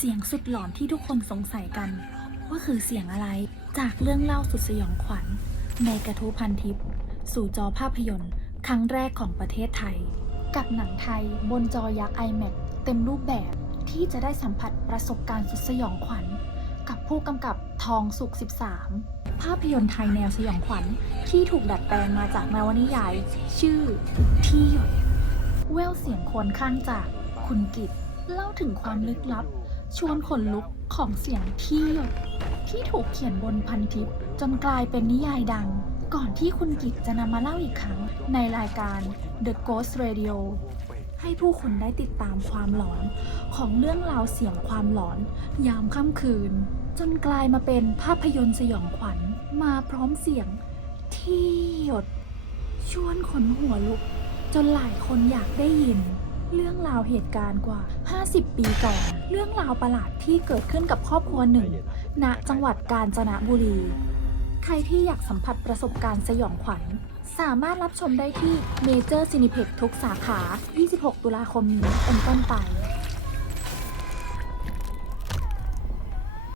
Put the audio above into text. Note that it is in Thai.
เสียงสุดหลอนที่ทุกคนสงสัยกัน ว่าคือเสียงอะไรจากเรื่องเล่าสุดสยองขวัญ ในกระทู้พันทิป สู่จอภาพยนตร์ครั้งแรกของประเทศไทย กับหนังไทยบนจอยักษ์ iMac เต็มรูปแบบที่จะได้สัมผัสประสบการณ์สุดสยองขวัญ กับผู้กำกับทองสุข 13 ภาพยนตร์ไทยแนวสยองขวัญที่ถูกดัดแปลงมาจากนวนิยาย ชื่อ ที่หยดแววเสียงคนข้างจากคุณกิตเล่าถึงความลึกลับ ชวนขนลุกของเสียงที่หยดที่ถูกเขียนบนพันทิปจนกลายเป็นนิยายดัง ก่อนที่คุณกิตจะนำมาเล่าอีกครั้ง ในรายการ The Ghost Radio ให้ผู้คนได้ติดตามความหลอนของเรื่องราวเสียงความหลอน ยามค่ำคืน จนกลายมาเป็นภาพยนตร์สยองขวัญมาพร้อมเสียงที่หยด ชวนขนหัวลุก จนหลายคนอยากได้ยิน เรื่องราวเหตุการณ์กว่า 50 ปีก่อน เรื่องราวประหลาดที่เกิดขึ้นกับครอบครัวหนึ่ง ณ จังหวัดกาญจนบุรี ใครที่อยากสัมผัสประสบการณ์สยองขวัญ สามารถรับชมได้ที่เมเจอร์ซินิเพ็กทุกสาขา 26 ตุลาคมนี้เป็นต้นไป